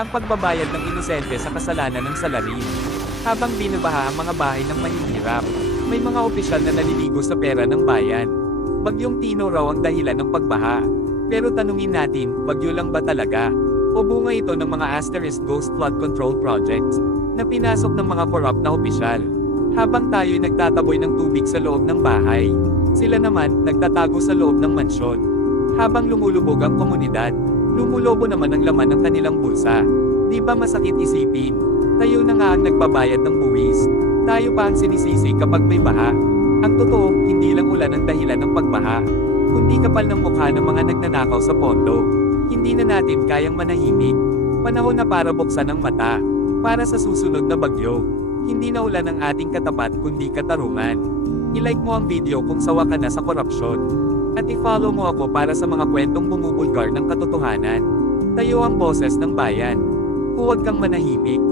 Ang pagbabayad ng inosente sa kasalanan ng salarin. Habang binabaha ang mga bahay ng mahihirap, may mga opisyal na naliligo sa pera ng bayan. Bagyong Tino raw ang dahilan ng pagbaha. Pero tanungin natin, bagyo lang ba talaga? O bunga ito ng mga asterisk ghost flood control projects na pinasok ng mga corrupt na opisyal? Habang tayo'y nagtataboy ng tubig sa loob ng bahay, sila naman nagtatago sa loob ng mansyon. Habang lumulubog ang komunidad, lumulobo naman ang laman ng kanilang bulsa. Di ba masakit isipin? Tayo na nga ang nagbabayad ng buwis. Tayo pa ang sinisisi kapag may baha. Ang totoo, hindi lang ulan ang dahilan ng pagbaha, kundi kapal ng mukha ng mga nagnanakaw sa pondo. Hindi na natin kayang manahimik. Panahon na para buksan ang mata. Para sa susunod na bagyo, hindi na ulan ang ating katapat kundi katarungan. I-like mo ang video kung sawa ka na sa korupsyon. At i-follow mo ako para sa mga kwentong bumubulgar ng katotohanan. Tayo ang boses ng bayan. Huwag kang manahimik.